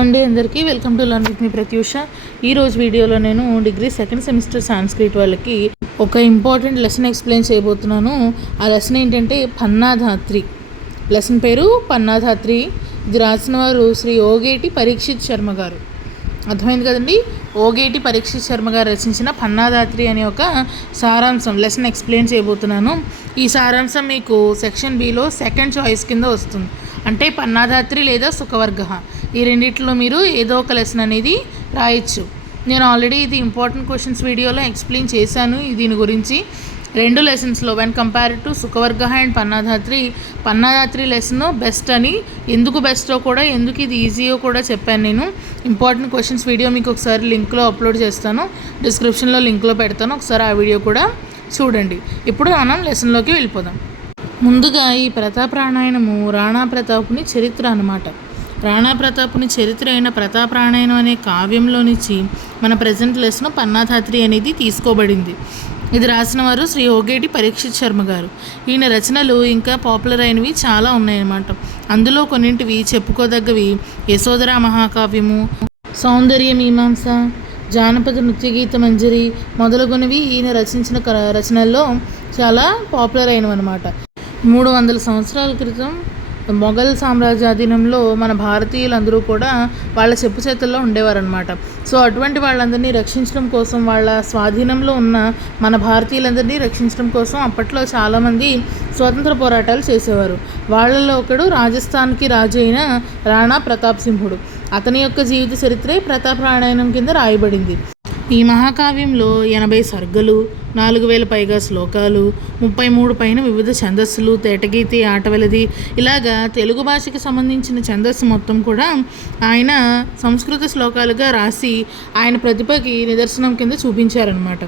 అండి అందరికీ welcome to learn with me Pratyusha. ఈరోజు వీడియోలో నేను డిగ్రీ సెకండ్ సెమిస్టర్ సాంస్క్రిట్ వాళ్ళకి ఒక ఇంపార్టెంట్ లెసన్ ఎక్స్ప్లెయిన్ చేయబోతున్నాను. ఆ లెసన్ ఏంటంటే పన్నాధాత్రి. లెసన్ పేరు పన్నాధాత్రి. ఇది రాసిన వారు శ్రీ ఓగేటి పరీక్షిత్ శర్మ గారు. అర్థమైంది కదండి. ఓగేటి పరీక్షిత్ శర్మ గారు రచించిన పన్నాధాత్రి అనే ఒక సారాంశం లెసన్ ఎక్స్ప్లెయిన్ చేయబోతున్నాను. ఈ సారాంశం మీకు సెక్షన్ బిలో సెకండ్ చాయిస్ కింద వస్తుంది. అంటే పన్నాధాత్రి లేదా సుఖవర్గ, ఈ రెండిట్లో మీరు ఏదో ఒక లెసన్ అనేది రాయొచ్చు. నేను ఆల్రెడీ ఇది ఇంపార్టెంట్ క్వశ్చన్స్ వీడియోలో ఎక్స్ప్లెయిన్ చేశాను దీని గురించి. రెండు లెసన్స్లో వెన్ కంపేర్ టు సుఖవర్గ అండ్ పన్నాధాత్రి లెసన్ బెస్ట్ అని, ఎందుకు బెస్టో కూడా, ఎందుకు ఇది ఈజీయో కూడా చెప్పాను నేను. ఇంపార్టెంట్ క్వశ్చన్స్ వీడియో మీకు ఒకసారి లింక్లో అప్లోడ్ చేస్తాను, డిస్క్రిప్షన్లో లింక్లో పెడతాను, ఒకసారి ఆ వీడియో కూడా చూడండి. ఇప్పుడు మనం లెసన్లోకి వెళ్ళిపోదాం. ముందుగా ఈ ప్రతాపరాయణము రాణా ప్రతాపుని చరిత్ర అన్నమాట. రాణా ప్రతాపుని చరిత్ర అయిన ప్రతాపరాయణం అనే కావ్యంలో నుంచి మన ప్రజెంట్ లెసన్ పన్నాధాత్రి అనేది తీసుకోబడింది. ఇది రాసిన వారు శ్రీ ఓగేటి పరీక్షిత్ శర్మ గారు. ఈయన రచనలు ఇంకా పాపులర్ అయినవి చాలా ఉన్నాయన్నమాట. అందులో కొన్నింటివి చెప్పుకోదగ్గవి యశోధర మహాకావ్యము, సౌందర్య మీమాంస, జానపద నృత్యగీత మంజరి మొదలగునవి ఈయన రచించిన రచనల్లో చాలా పాపులర్ అయినవి అన్నమాట. 300 సంవత్సరాల క్రితం మొఘల్ సామ్రాజ్యాధీనంలో మన భారతీయులందరూ కూడా వాళ్ళ చెప్పు చేతుల్లో ఉండేవారనమాట. సో అటువంటి వాళ్ళందరినీ రక్షించడం కోసం, వాళ్ళ స్వాధీనంలో ఉన్న మన భారతీయులందరినీ రక్షించడం కోసం అప్పట్లో చాలామంది స్వాతంత్ర పోరాటాలు చేసేవారు. వాళ్ళలో ఒకడు రాజస్థాన్కి రాజు అయిన రాణా ప్రతాప్ సింహుడు. అతని యొక్క జీవిత చరిత్రే ప్రతాపరాయణం కింద రాయబడింది. ఈ మహాకావ్యంలో 80 సర్గలు, 4000 పైగా శ్లోకాలు, 33 పైన వివిధ ఛందస్సులు, తేటగీతి, ఆటవెలది, ఇలాగా తెలుగు భాషకి సంబంధించిన ఛందస్సు మొత్తం కూడా ఆయన సంస్కృత శ్లోకాలుగా రాసి ఆయన ప్రతిభకి నిదర్శనం కింద చూపించారనమాట.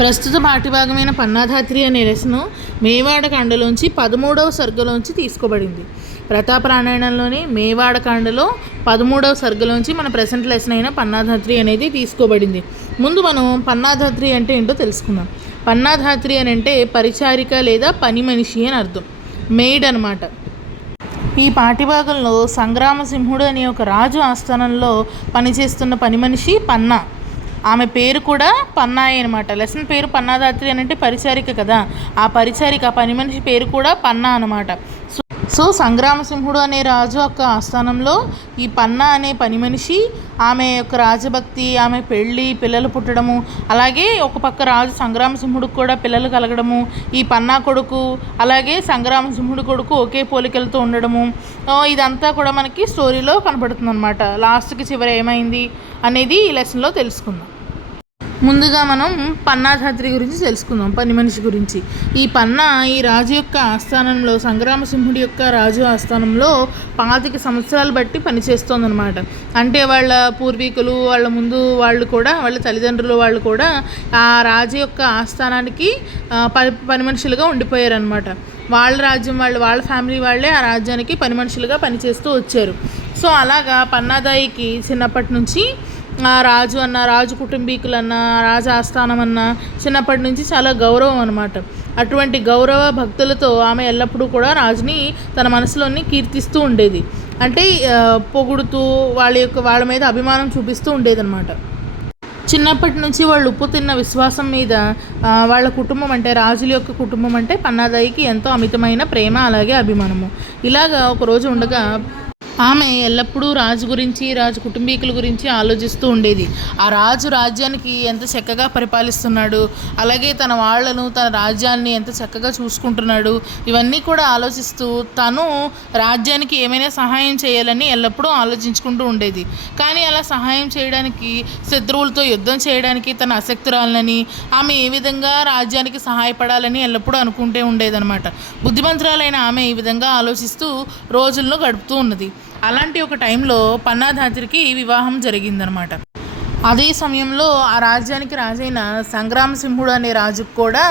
ప్రస్తుత పాఠ్యభాగమైన పన్నాధాత్రి అనే లెసను మేవాడ కాండలోంచి 13వ సర్గలోంచి తీసుకోబడింది. ప్రతాపరాయణంలోని మేవాడ కాండలో 13వ సర్గలోంచి మన ప్రెసెంట్ లెసన్ అయిన పన్నాధాత్రి అనేది తీసుకోబడింది. ముందు మనం పన్నాధాత్రి అంటే ఏంటో తెలుసుకుందాం. పన్నాధాత్రి అని అంటే పరిచారిక లేదా పని మనిషి అని అర్థం, మెయిడ్ అనమాట. ఈ పాఠ్యభాగంలో సంగ్రామసింహుడు అనే ఒక రాజు ఆస్థానంలో పనిచేస్తున్న పని మనిషి పన్నా. ఆమె పేరు కూడా పన్నాయి అనమాట. లెసన్ పేరు పన్నాధాత్రి అని అంటే పరిచారిక కదా, ఆ పరిచారిక పని మనిషి పేరు కూడా పన్నా అనమాట. సో సంగ్రామసింహుడు అనే రాజు యొక్క ఆస్థానంలో ఈ పన్నా అనే పని మనిషి, ఆమె యొక్క రాజభక్తి, ఆమె పెళ్ళి, పిల్లలు పుట్టడము, అలాగే ఒక పక్క రాజు సంగ్రామసింహుడికి కూడా పిల్లలు కలగడము, ఈ పన్నా కొడుకు అలాగే సంగ్రామసింహుడి కొడుకు ఒకే పోలికలతో ఉండడము, ఇదంతా కూడా మనకి స్టోరీలో కనపడుతుంది అనమాట. లాస్ట్కి చివరి ఏమైంది అనేది ఈ లెసన్లో తెలుసుకుందాం. ముందుగా మనం పన్నాధాత్రి గురించి తెలుసుకుందాం, పని మనిషి గురించి. ఈ పన్నా ఈ రాజు యొక్క ఆస్థానంలో, సంగ్రామసింహుడి యొక్క రాజు ఆస్థానంలో 25 సంవత్సరాలు బట్టి పనిచేస్తోందనమాట. అంటే వాళ్ళ పూర్వీకులు, వాళ్ళ ముందు వాళ్ళు కూడా, వాళ్ళ తల్లిదండ్రులు వాళ్ళు కూడా ఆ రాజు యొక్క ఆస్థానానికి పని మనుషులుగా ఉండిపోయారనమాట. వాళ్ళ రాజ్యం వాళ్ళు, వాళ్ళ ఫ్యామిలీ వాళ్ళే ఆ రాజ్యానికి పని మనుషులుగా పనిచేస్తూ వచ్చారు. సో అలాగా పన్నాదాయికి చిన్నప్పటి నుంచి రాజు అన్న, రాజు కుటుంబీకులన్న, రాజు ఆస్థానం అన్న చిన్నప్పటి నుంచి చాలా గౌరవం అనమాట. అటువంటి గౌరవ భక్తులతో ఆమె ఎల్లప్పుడూ కూడా రాజుని తన మనసులోని కీర్తిస్తూ ఉండేది. అంటే పొగుడుతూ వాళ్ళ మీద అభిమానం చూపిస్తూ ఉండేదన్నమాట. చిన్నప్పటి నుంచి వాళ్ళు ఉప్పు తిన్న విశ్వాసం మీద వాళ్ళ కుటుంబం అంటే, రాజుల యొక్క కుటుంబం అంటే పన్నాదాయికి ఎంతో అమితమైన ప్రేమ అలాగే అభిమానము. ఇలాగా ఒకరోజు ఉండగా ఆమె ఎల్లప్పుడూ రాజు గురించి, రాజు కుటుంబీకుల గురించి ఆలోచిస్తూ ఉండేది. ఆ రాజు రాజ్యానికి ఎంత చక్కగా పరిపాలిస్తున్నాడు, అలాగే తన వాళ్లను, తన రాజ్యాన్ని ఎంత చక్కగా చూసుకుంటున్నాడు, ఇవన్నీ కూడా ఆలోచిస్తూ తను రాజ్యానికి ఏమైనా సహాయం చేయాలని ఎల్లప్పుడూ ఆలోచించుకుంటూ ఉండేది. కానీ అలా సహాయం చేయడానికి, శత్రువులతో యుద్ధం చేయడానికి తన ఆసక్తురాలని, ఆమె ఏ విధంగా రాజ్యానికి సహాయపడాలని ఎల్లప్పుడూ అనుకుంటూ ఉండేదన్నమాట. బుద్ధిమంతురాలైన ఆమె ఈ విధంగా ఆలోచిస్తూ రోజులను గడుపుతూ ఉన్నది. అలాంటి ఒక టైంలో పన్నాధాత్రికి వివాహం జరిగిందనమాట. అదే సమయంలో ఆ రాజ్యానికి రాజైన సంగ్రామసింహుడు అనే రాజుకు కూడా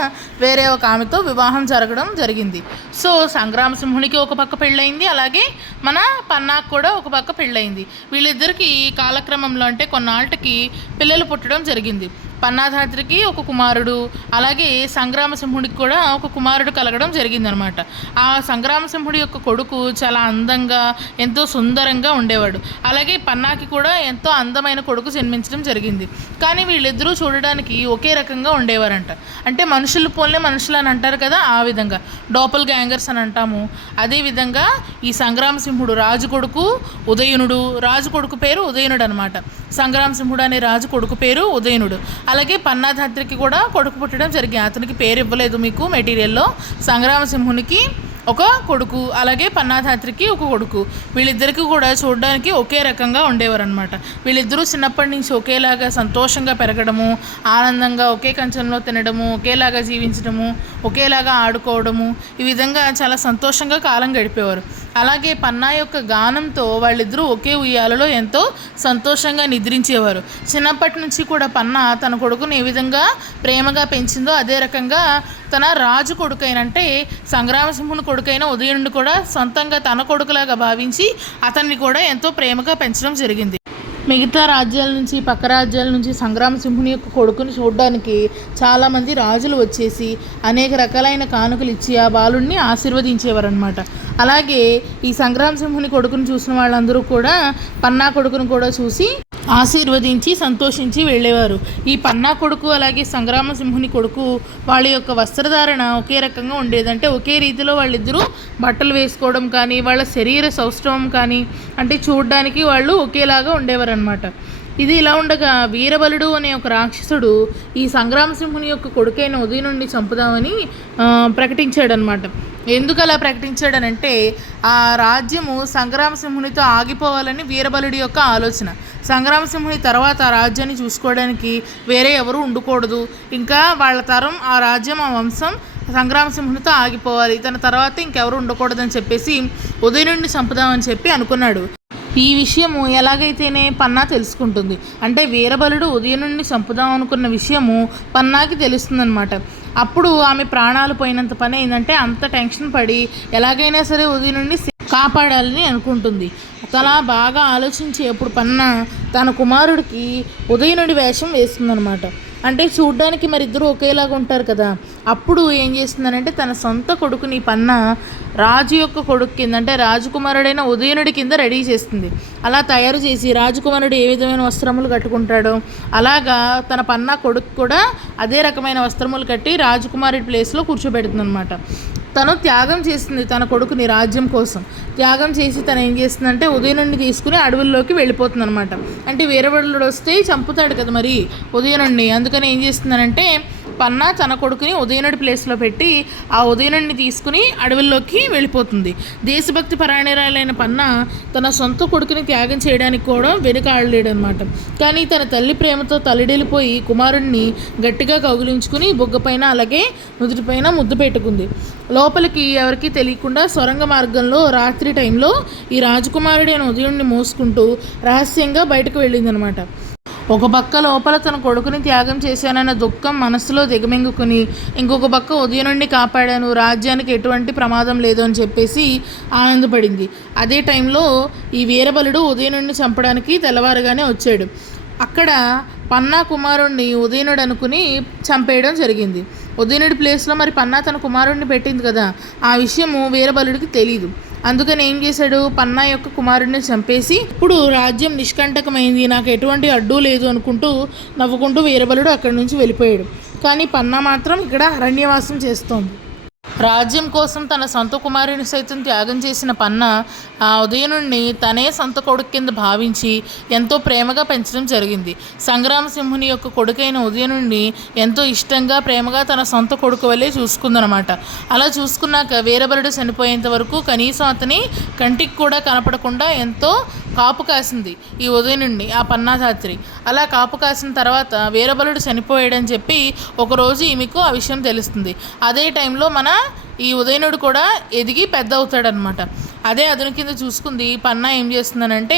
వేరే ఒక ఆమెతో వివాహం జరగడం జరిగింది. సో సంగ్రామసింహునికి ఒక పక్క పెళ్ళయింది, అలాగే మన పన్నాకు కూడా ఒక పక్క పెళ్ళయింది. వీళ్ళిద్దరికీ కాలక్రమంలో అంటే కొన్నాళ్ళకి పిల్లలు పుట్టడం జరిగింది. పన్నాధాత్రికి ఒక కుమారుడు, అలాగే సంగ్రామసింహుడికి కూడా ఒక కుమారుడు కలగడం జరిగిందనమాట. ఆ సంగ్రామసింహుడి యొక్క కొడుకు చాలా అందంగా ఎంతో సుందరంగా ఉండేవాడు. అలాగే పన్నాకి కూడా ఎంతో అందమైన కొడుకు జన్మించడం జరిగింది. కానీ వీళ్ళిద్దరూ చూడడానికి ఒకే రకంగా ఉండేవారంట. అంటే మనుషులు పోలే మనుషులు అని అంటారు కదా, ఆ విధంగా డోపల్ గ్యాంగర్స్ అని అంటాము. అదేవిధంగా ఈ సంగ్రామసింహుడు రాజు కొడుకు ఉదయనుడు, రాజు కొడుకు పేరు ఉదయనుడు అనమాట. సంగ్రామసింహుడు అనే రాజు కొడుకు పేరు ఉదయనుడు. అలాగే పన్నాధాత్రికి కూడా కొడుకు పుట్టడం జరిగింది. అతనికి పేరు ఇవ్వలేదు మీకు మెటీరియల్లో. సంగ్రామసింహునికి ఒక కొడుకు, అలాగే పన్నాధాత్రికి ఒక కొడుకు. వీళ్ళిద్దరికీ కూడా చూడడానికి ఒకే రకంగా ఉండేవారు అనమాట. వీళ్ళిద్దరూ చిన్నప్పటి నుంచి ఒకేలాగా సంతోషంగా పెరగడము, ఆనందంగా ఒకే కంచంలో తినడము, ఒకేలాగా జీవించడము, ఒకేలాగా ఆడుకోవడము, ఈ విధంగా చాలా సంతోషంగా కాలం గడిపేవారు. అలాగే పన్నా యొక్క గానంతో వాళ్ళిద్దరూ ఒకే ఉయ్యాలలో ఎంతో సంతోషంగా నిద్రించేవారు. చిన్నప్పటి నుంచి కూడా పన్నా తన కొడుకుని ఏ విధంగా ప్రేమగా పెంచిందో అదే రకంగా తన రాజు కొడుకైన, అంటే సంగ్రామసింహుని కొడుకైన ఉదయనుడిని కూడా సొంతంగా తన కొడుకులాగా భావించి అతన్ని కూడా ఎంతో ప్రేమగా పెంచడం జరిగింది. మిగతా రాజ్యాల నుంచి, పక్క రాజ్యాల నుంచి సంగ్రామసింహుని యొక్క కొడుకుని చూడడానికి చాలామంది రాజులు వచ్చేసి అనేక రకాలైన కానుకలు ఇచ్చి ఆ బాలుడిని ఆశీర్వదించేవారు అనమాట. అలాగే ఈ సంగ్రామసింహుని కొడుకుని చూసిన వాళ్ళందరూ కూడా పన్నా కొడుకును కూడా చూసి ఆశీర్వదించి సంతోషించి వెళ్ళేవారు. ఈ పన్నా కొడుకు అలాగే సంగ్రామసింహుని కొడుకు వాళ్ళ యొక్క వస్త్రధారణ ఒకే రకంగా ఉండేది. అంటే ఒకే రీతిలో వాళ్ళిద్దరూ బట్టలు వేసుకోవడం కానీ, వాళ్ళ శరీర సౌష్ఠవం కానీ, అంటే చూడడానికి వాళ్ళు ఒకేలాగా ఉండేవారు అనమాట. ఇది ఇలా ఉండగా వీరబలుడు అనే ఒక రాక్షసుడు ఈ సంగ్రామసింహుని యొక్క కొడుకైన ఉదయనుడిని చంపుదామని ప్రకటించాడనమాట. ఎందుకు అలా ప్రకటించాడనంటే ఆ రాజ్యము సంగ్రామసింహునితో ఆగిపోవాలని వీరబలుడి యొక్క ఆలోచన. సంగ్రామసింహుని తర్వాత ఆ రాజ్యాన్ని చూసుకోవడానికి వేరే ఎవరు ఉండకూడదు, ఇంకా వాళ్ళ తరం ఆ రాజ్యం ఆ వంశం సంగ్రామసింహునితో ఆగిపోవాలి, తన తర్వాత ఇంకెవరు ఉండకూడదని చెప్పేసి ఉదయనుడిని చంపుదామని చెప్పి అనుకున్నాడు. ఈ విషయము ఎలాగైతేనే పన్నా తెలుసుకుంటుంది. అంటే వీరబలుడు ఉదయనుడిని చంపుదాం అనుకున్న విషయము పన్నాకి తెలుస్తుందనమాట. అప్పుడు ఆమె ప్రాణాలు పోయినంత పని ఏంటంటే అంత టెన్షన్ పడి ఎలాగైనా సరే ఉదయనుడిని కాపాడాలని అనుకుంటుంది. తన బాగా ఆలోచించి అప్పుడు పన్నా తన కుమారుడికి ఉదయనుడి వేషం వేస్తుందనమాట. అంటే చూడ్డానికి మరి ఇద్దరు ఒకేలాగా ఉంటారు కదా. అప్పుడు ఏం చేస్తుందనంటే తన సొంత కొడుకుని పన్నా రాజు యొక్క కొడుకు కింద, అంటే రాజకుమారుడైన ఉదయనుడి కింద రెడీ చేస్తుంది. అలా తయారు చేసి రాజకుమారుడు ఏ విధమైన వస్త్రములు కట్టుకుంటాడో అలాగా తన పన్నా కొడుకు కూడా అదే రకమైన వస్త్రములు కట్టి రాజకుమారుడి ప్లేస్లో కూర్చోబెడుతుంది అనమాట. తను త్యాగం చేస్తుంది తన కొడుకుని రాజ్యం కోసం. త్యాగం చేసి తను ఏం చేస్తుందంటే ఉదయనుడిని తీసుకుని అడవుల్లోకి వెళ్ళిపోతుంది అనమాట. అంటే వీరబలుడు వస్తే చంపుతాడు కదా మరి ఉదయనుడిని. అందుకని ఏం చేస్తుందనంటే పన్నా తన కొడుకుని ఉదయనుడి ప్లేస్లో పెట్టి ఆ ఉదయనుడిని తీసుకుని అడవుల్లోకి వెళ్ళిపోతుంది. దేశభక్తి పరాయణురాలైన పన్నా తన సొంత కొడుకుని త్యాగం చేయడానికి కూడా వెనుకాడలేడనమాట. కానీ తన తల్లి ప్రేమతో తల్లిడిల్లిపోయి కుమారుడిని గట్టిగా కౌగిలించుకుని బొగ్గపైన అలాగే నుదుటిపైన ముద్దు పెట్టుకుంది. లోపలికి ఎవరికి తెలియకుండా సొరంగ మార్గంలో రాత్రి టైంలో ఈ రాజకుమారుడైన ఉదయుడిని మోసుకుంటూ రహస్యంగా బయటకు వెళ్ళిందనమాట. ఒక పక్క లోపల తన కొడుకుని త్యాగం చేశానన్న దుఃఖం మనసులో దిగమింగుకుని, ఇంకొక పక్క ఉదయనుడిని కాపాడాను, రాజ్యానికి ఎటువంటి ప్రమాదం లేదు అని చెప్పేసి ఆనందపడింది. అదే టైంలో ఈ వీరబలుడు ఉదయనుడిని చంపడానికి తెల్లవారుగానే వచ్చాడు. అక్కడ పన్నా కుమారుణ్ణి ఉదయనుడు అనుకుని చంపేయడం జరిగింది. ఉదయనుడి ప్లేస్లో మరి పన్నా తన కుమారుడిని పెట్టింది కదా, ఆ విషయము వీరబలుడికి తెలీదు. అందుకని ఏం చేశాడు, పన్నా యొక్క కుమారుడిని చంపేసి ఇప్పుడు రాజ్యం నిష్కంటకమైంది, నాకు ఎటువంటి అడ్డు లేదు అనుకుంటూ నవ్వుకుంటూ వీరబలుడు అక్కడి నుంచి వెళ్ళిపోయాడు. కానీ పన్నా మాత్రం ఇక్కడ అరణ్యవాసం చేస్తోంది. రాజ్యం కోసం తన సొంత కుమారుని సైతం త్యాగం చేసిన పన్నా ఆ ఉదయనుడిని తనే సొంత కొడుకు కింద భావించి ఎంతో ప్రేమగా పెంచడం జరిగింది. సంగ్రామసింహుని యొక్క కొడుకైన ఉదయనుడిని ఎంతో ఇష్టంగా ప్రేమగా తన సొంత కొడుకు వల్లే చూసుకుందనమాట. అలా చూసుకున్నాక వీరబలుడు చనిపోయేంత వరకు కనీసం అతని కంటికి కూడా కనపడకుండా ఎంతో కాపు కాసింది ఈ ఉదయనుడిని ఆ పన్నాధాత్రి. అలా కాపు కాసిన తర్వాత వీరబలుడు చనిపోయాడని చెప్పి ఒకరోజు ఈమెకు ఆ విషయం తెలుస్తుంది. అదే టైంలో మన ఈ ఉదయనుడు కూడా ఎదిగి పెద్ద అవుతాడనమాట. అదే అదును కింద చూసుకుంది పన్నా ఏం చేస్తుందనంటే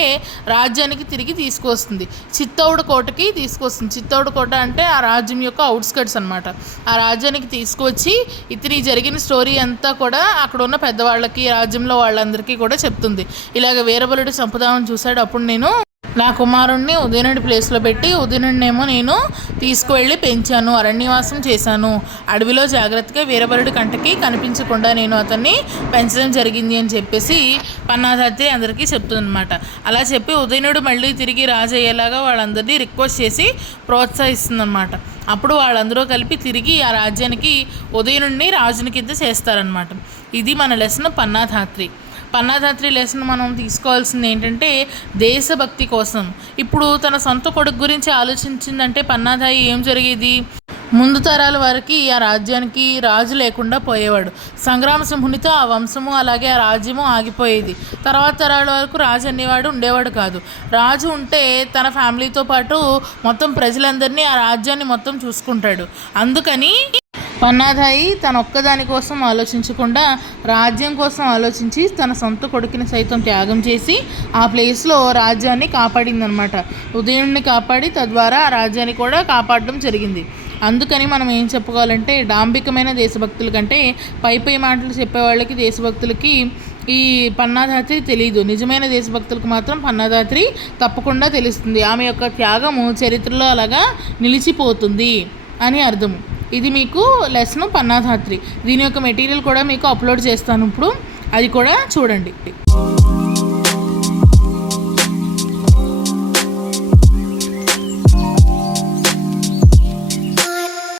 రాజ్యానికి తిరిగి తీసుకొస్తుంది. చిత్తౌడు కోటకి తీసుకొస్తుంది. చిత్తౌడు కోట అంటే ఆ రాజ్యం యొక్క అవుట్స్కట్స్ అనమాట. ఆ రాజ్యానికి తీసుకువచ్చి ఇతని జరిగిన స్టోరీ అంతా కూడా అక్కడ ఉన్న పెద్దవాళ్ళకి రాజ్యంలో వాళ్ళందరికీ కూడా చెప్తుంది. ఇలాగ వీరబలుడు చంపుదామని చూశాడు, అప్పుడు నేను నా కుమారుణ్ణి ఉదయనుడి ప్లేస్లో పెట్టి ఉదయనుడినేమో నేను తీసుకువెళ్ళి పెంచాను, అరణ్యవాసం చేశాను, అడవిలో జాగ్రత్తగా వీరబలుడి కంటకి కనిపించకుండా నేను అతన్ని పెంచడం జరిగింది అని చెప్పేసి పన్నాధాత్రి అందరికీ చెప్తుందన్నమాట. అలా చెప్పి ఉదయనుడు మళ్ళీ తిరిగి రాజు అయ్యేలాగా వాళ్ళందరినీ రిక్వెస్ట్ చేసి ప్రోత్సహిస్తుందన్నమాట. అప్పుడు వాళ్ళందరూ కలిపి తిరిగి ఆ రాజ్యానికి ఉదయనుడిని రాజుని కింద చేస్తారనమాట. ఇది మన లెసన్ పన్నాధాత్రి లెసన్ మనం తీసుకోవాల్సింది ఏంటంటే దేశభక్తి కోసం. ఇప్పుడు తన సొంత కొడుకు గురించి ఆలోచించిందంటే పన్నాధాయి ఏం జరిగేది, ముందు తరాల వారికి ఆ రాజ్యానికి రాజు లేకుండా పోయేవాడు. సంగ్రామ సింహునితో ఆ వంశము అలాగే ఆ రాజ్యము ఆగిపోయేది. తర్వాత తరాల వరకు రాజు అనేవాడు ఉండేవాడు కాదు. రాజు ఉంటే తన ఫ్యామిలీతో పాటు మొత్తం ప్రజలందరినీ ఆ రాజ్యాన్ని మొత్తం చూసుకుంటాడు. అందుకని పన్నాధాయి తన ఒక్కదాని కోసం ఆలోచించకుండా రాజ్యం కోసం ఆలోచించి తన సొంత కొడుకుని సైతం త్యాగం చేసి ఆ ప్లేస్లో రాజ్యాన్ని కాపాడిందనమాట. ఉదయుడిని కాపాడి తద్వారా ఆ రాజ్యాన్ని కూడా కాపాడడం జరిగింది. అందుకని మనం ఏం చెప్పుకోవాలంటే డాంబికమైన దేశభక్తుల కంటే పై మాటలు చెప్పేవాళ్ళకి దేశభక్తులకి ఈ పన్నాధాత్రి తెలియదు. నిజమైన దేశభక్తులకు మాత్రం పన్నాధాత్రి తప్పకుండా తెలుస్తుంది. ఆమె యొక్క త్యాగము చరిత్రలో అలాగా నిలిచిపోతుంది అని అర్థము. ఇది మీకు లెసన్ పన్నాధాత్రి. దీని యొక్క మెటీరియల్ కూడా మీకు అప్లోడ్ చేస్తాను ఇప్పుడు, అది కూడా చూడండి.